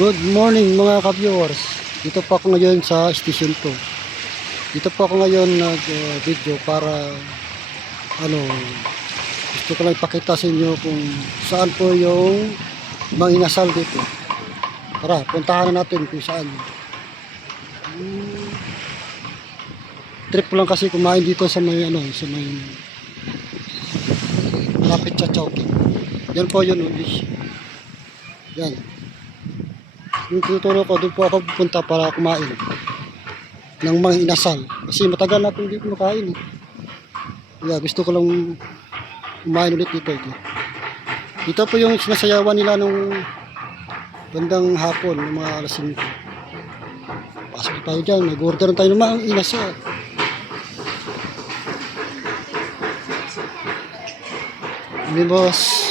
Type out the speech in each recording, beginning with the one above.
Good morning mga ka-viewers. Dito po ako ngayon sa Station 2. Dito po ako ngayon nag-video para gusto ko lang ipakita sa inyo kung saan po yung mga inasal dito. Tara, puntahan na natin kung saan. Trip ko lang kasi kumain dito sa may malapit sa Chowking. Yan po yun, yan. Yung tinuturo ko, doon po ako pupunta para kumain ng mga inasal. Kasi matagal na hindi ko makain. Yeah, gusto ko lang kumain ulit dito. Ito po yung sinasayawan nila nung bandang hapon, ng mga alas 5. Pasok tayo dyan, nag-order tayo ng mga inasal. Ini boss.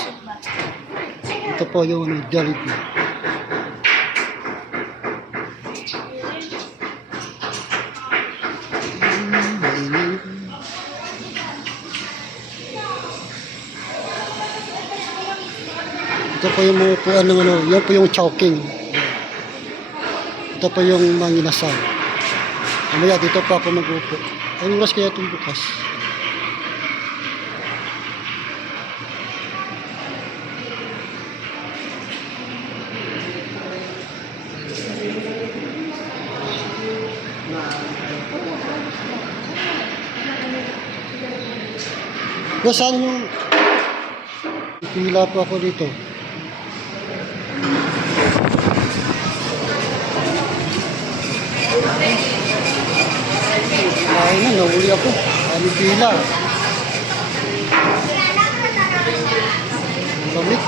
Ito po yung Jollibee. Ito po yung upuan ng yan po yung Chowking. Ito po yung mga inasal. Mamaya dito pa ako mag-upo. Anong oras kaya itong bukas? Saan yung pila po ako dito? Ay na, nahuli ako. Ano pila? Lamig.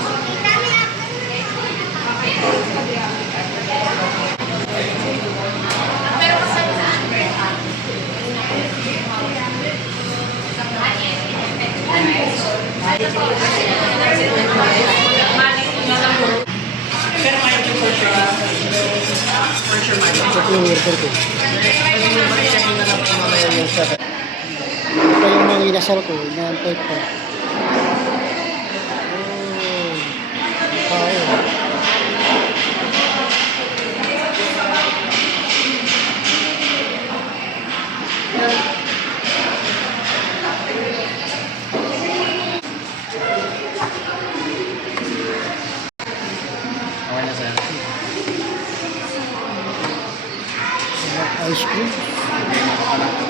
Ito yung mga inasal ko, inaantay ko.